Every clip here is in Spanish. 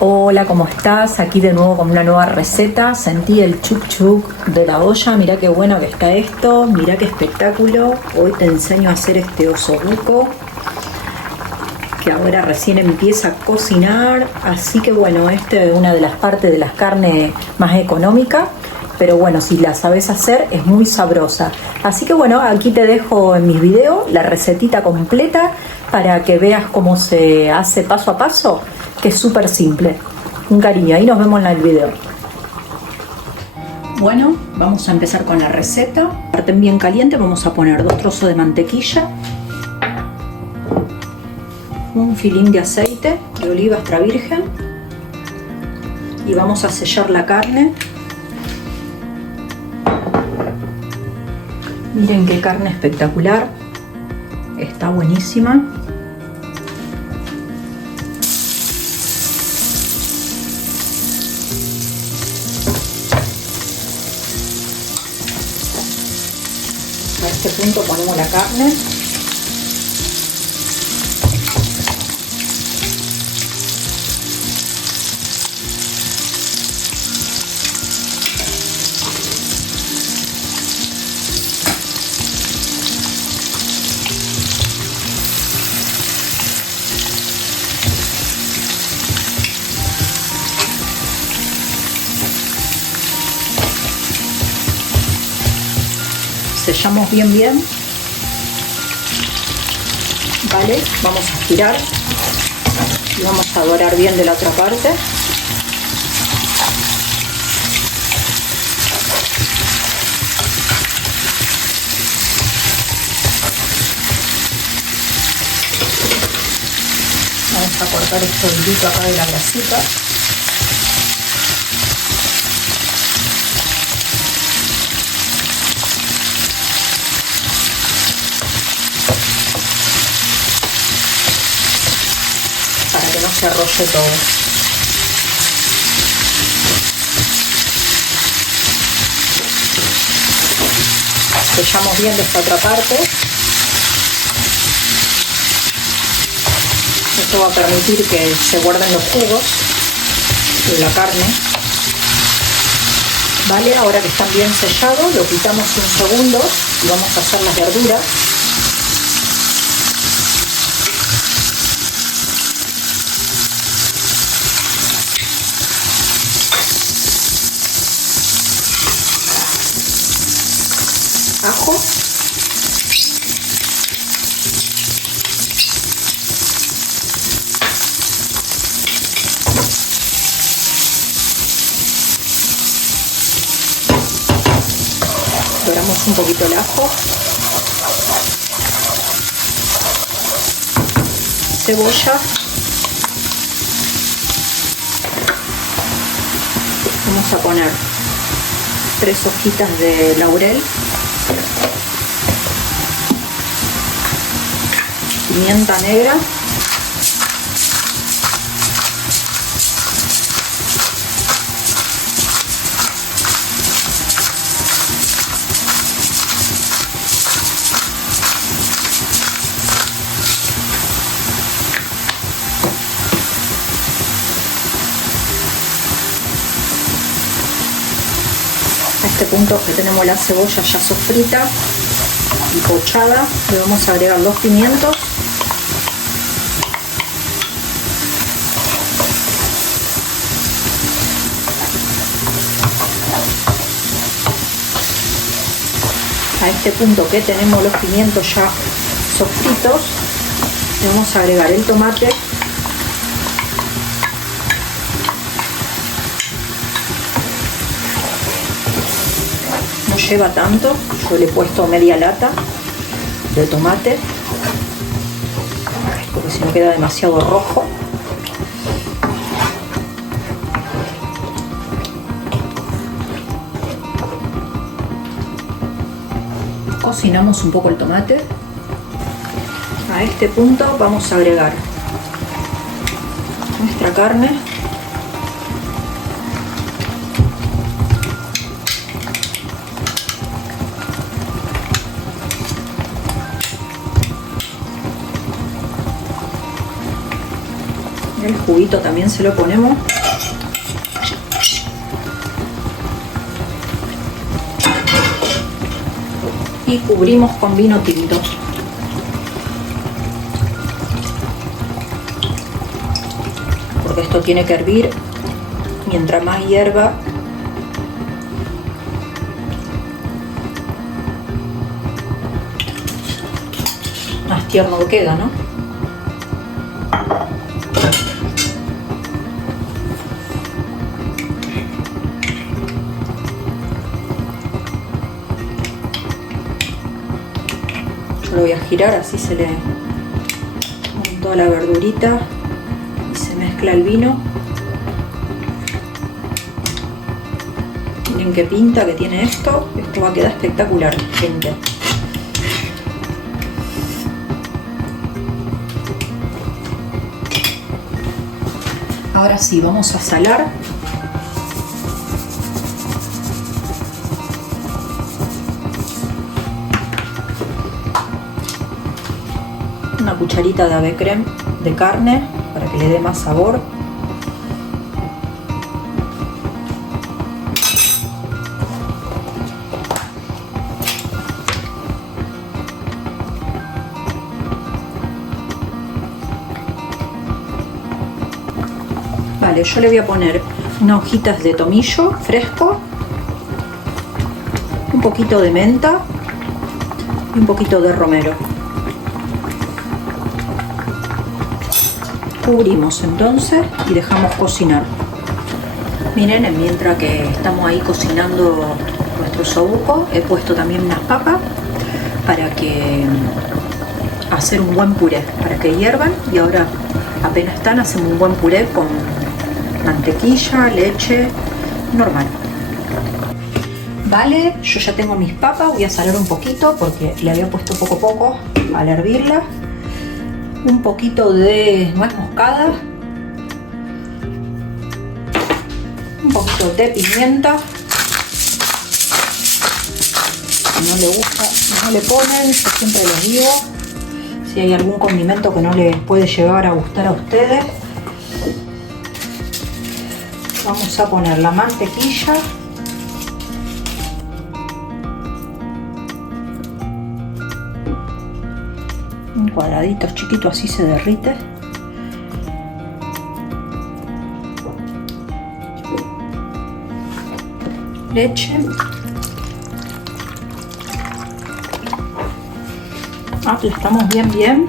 Hola, ¿cómo estás? Aquí de nuevo con una nueva receta. Sentí el chuk chuk de la olla. Mirá qué bueno que está esto. Mirá qué espectáculo. Hoy te enseño a hacer este osobuco, que ahora recién empieza a cocinar. Así que bueno, este es una de las partes de las carnes más económica. Pero bueno, si la sabes hacer es muy sabrosa. Así que bueno, aquí te dejo en mis videos la recetita completa para que veas cómo se hace paso a paso, que es súper simple. Un cariño, ahí nos vemos en el video. Bueno, vamos a empezar con la receta. Sartén bien caliente, vamos a poner 2 trozos de mantequilla, un filín de aceite de oliva extra virgen y vamos a sellar la carne. Miren qué carne espectacular, está buenísima. A este punto ponemos la carne. Sellamos bien, vale, vamos a girar y vamos a dorar bien de la otra parte. Vamos a cortar este hilito acá de la grasita. Para que no se arrolle todo. Sellamos bien de esta otra parte. Esto va a permitir que se guarden los jugos de la carne. Vale, ahora que están bien sellados, lo quitamos un segundo y vamos a hacer las verduras. Ajo, doramos un poquito el ajo, cebolla, vamos a poner 3 hojitas de laurel, pimienta negra, a este punto que tenemos la cebolla ya sofrita y pochada, le vamos a agregar los pimientos. A este punto que tenemos los pimientos ya sofritos, le vamos a agregar el tomate, no lleva tanto, yo le he puesto media lata de tomate porque si no queda demasiado rojo. Cocinamos un poco el tomate. A este punto vamos a agregar nuestra carne, El juguito también se lo ponemos. Y cubrimos con vino tinto. Porque esto tiene que hervir. Mientras más hierva, más tierno queda, ¿no? Yo lo voy a girar, así se le pone toda la verdurita y se mezcla el vino. Miren qué pinta que tiene esto. Esto va a quedar espectacular, gente. Ahora sí, vamos a salar. Una cucharita de ave creme de carne para que le dé más sabor. Vale, yo le voy a poner unas hojitas de tomillo fresco, un poquito de menta y un poquito de romero. Cubrimos entonces y dejamos cocinar. Miren, mientras que estamos ahí cocinando nuestro osobuco, he puesto también unas papas para que hacer un buen puré, para que hiervan, y ahora apenas están, hacemos un buen puré con mantequilla, leche, normal. Vale, yo ya tengo mis papas, voy a salar un poquito porque le había puesto poco a poco al hervirla. Un poquito de nuez moscada, un poquito de pimienta. Si no le gusta, no le ponen, yo siempre les digo. Si hay algún condimento que no les puede llegar a gustar a ustedes. Vamos a poner la mantequilla. En cuadraditos chiquitos, así se derrite. Leche. Aplastamos bien.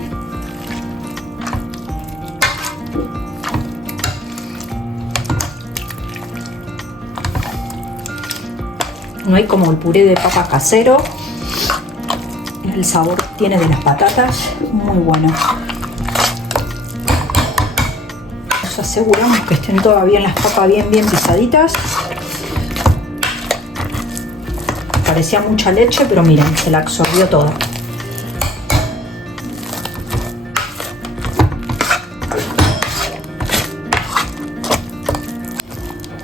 No hay como el puré de papa casero. El sabor que tiene de las patatas, muy bueno. Nos aseguramos que estén todavía las papas bien pisaditas. Parecía mucha leche, pero miren, se la absorbió toda.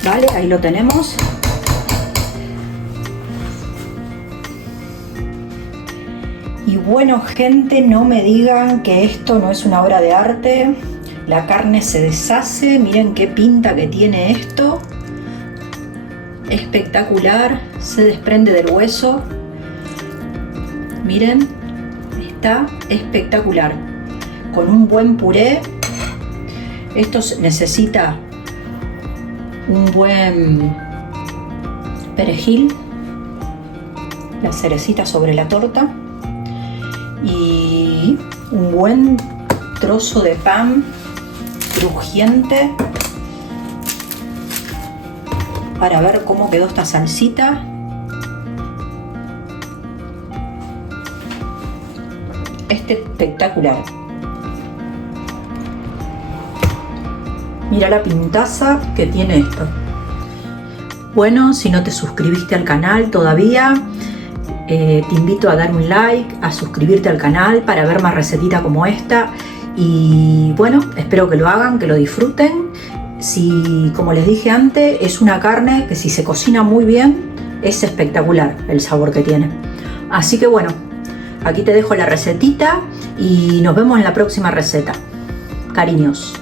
Vale, ahí lo tenemos. Y bueno, gente, no me digan que esto no es una obra de arte. La carne se deshace, miren qué pinta que tiene esto. Espectacular, se desprende del hueso. Miren, está espectacular. Con un buen puré. Esto necesita un buen perejil, la cerecita sobre la torta y un buen trozo de pan crujiente para ver cómo quedó esta salsita. Espectacular. Mira la pintaza que tiene esto. Bueno, si no te suscribiste al canal todavía, te invito a dar un like, a suscribirte al canal para ver más recetitas como esta. Y bueno, espero que lo hagan, que lo disfruten. Si, como les dije antes, es una carne que si se cocina muy bien, es espectacular el sabor que tiene. Así que bueno, aquí te dejo la recetita y nos vemos en la próxima receta. Cariños.